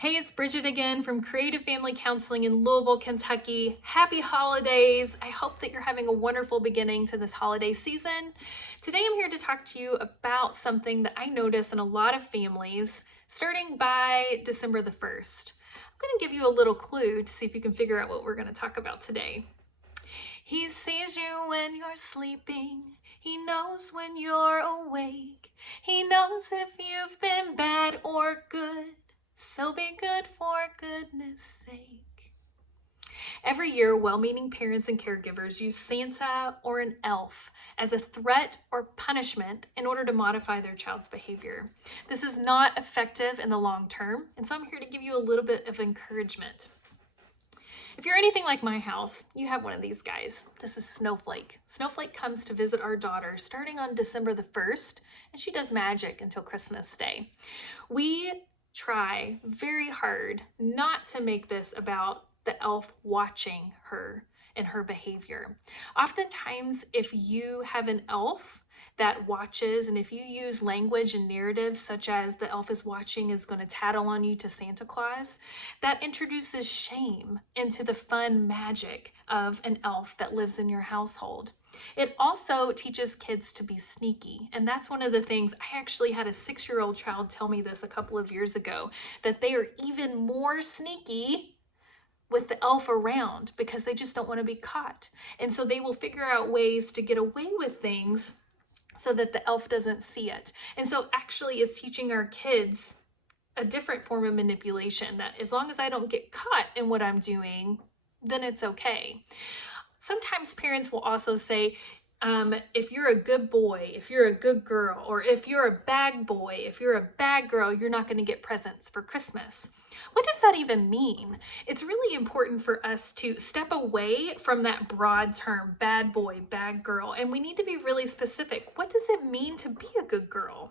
Hey, it's Bridget again from Creative Family Counseling in Louisville, Kentucky. Happy holidays. I hope that you're having a wonderful beginning to this holiday season. Today I'm here to talk to you about something that I notice in a lot of families starting by December the 1st. I'm going to give you a little clue to see if you can figure out what we're going to talk about today. He sees you when you're sleeping. He knows when you're awake. He knows if you've been bad or good. So be good for goodness sake. Every year, well-meaning parents and caregivers use Santa or an elf as a threat or punishment in order to modify their child's behavior. This is not effective in the long term, and so I'm here to give you a little bit of encouragement. If you're anything like my house, you have one of these guys. This is Snowflake. Snowflake comes to visit our daughter starting on December the 1st, and she does magic until Christmas Day. We try very hard not to make this about the elf watching her and her behavior. Oftentimes, if you have an elf that watches, and if you use language and narratives such as the elf is watching is going to tattle on you to Santa Claus, that introduces shame into the fun magic of an elf that lives in your household. It also teaches kids to be sneaky, and that's one of the things. I actually had a 6-year-old child tell me this a couple of years ago, that they are even more sneaky with the elf around because they just don't want to be caught. And so they will figure out ways to get away with things so that the elf doesn't see it. And so actually it's teaching our kids a different form of manipulation, that as long as I don't get caught in what I'm doing, then it's okay. Sometimes parents will also say, if you're a good boy, if you're a good girl, or if you're a bad boy, if you're a bad girl, you're not going to get presents for Christmas. What does that even mean? It's really important for us to step away from that broad term, bad boy, bad girl, and we need to be really specific. What does it mean to be a good girl?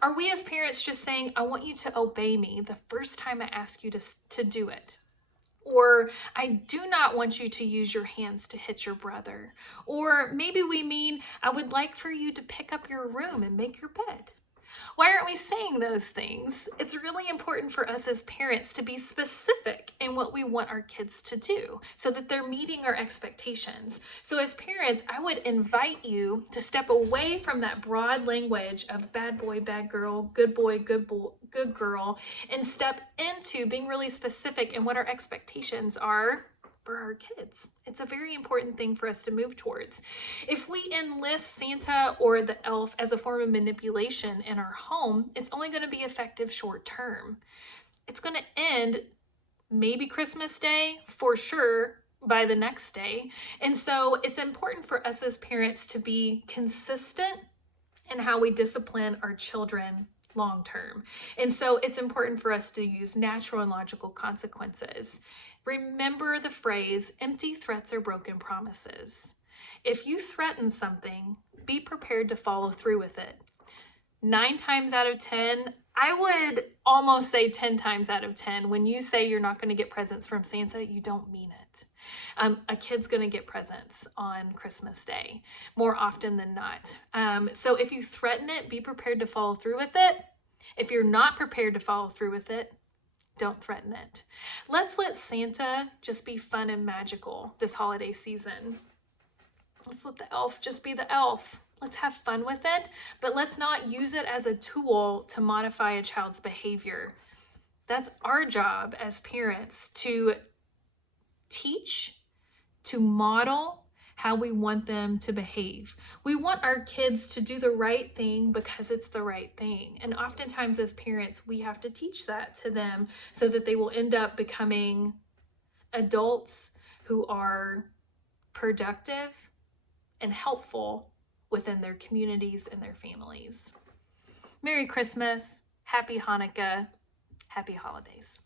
Are we as parents just saying, I want you to obey me the first time I ask you to do it? Or I do not want you to use your hands to hit your brother. Or maybe we mean, I would like for you to pick up your room and make your bed. Why aren't we saying those things? It's really important for us as parents to be specific in what we want our kids to do so that they're meeting our expectations. So as parents, I would invite you to step away from that broad language of bad boy, bad girl, good boy, good girl, and step into being really specific in what our expectations are for our kids. It's a very important thing for us to move towards. If we enlist Santa or the elf as a form of manipulation in our home, it's only going to be effective short term. It's going to end maybe Christmas Day, for sure, by the next day. And so it's important for us as parents to be consistent in how we discipline our children long term. And so it's important for us to use natural and logical consequences. Remember the phrase, empty threats are broken promises. If you threaten something, be prepared to follow through with it. 9 times out of 10, I would almost say 10 times out of 10, when you say you're not going to get presents from Santa, you don't mean it. A kid's going to get presents on Christmas Day more often than not. So if you threaten it, be prepared to follow through with it. If you're not prepared to follow through with it, don't threaten it. Let's let Santa just be fun and magical this holiday season. Let's let the elf just be the elf. Let's have fun with it, but let's not use it as a tool to modify a child's behavior. That's our job as parents, to teach, to model how we want them to behave. We want our kids to do the right thing because it's the right thing. And oftentimes as parents, we have to teach that to them so that they will end up becoming adults who are productive and helpful within their communities and their families. Merry Christmas, Happy Hanukkah, Happy Holidays.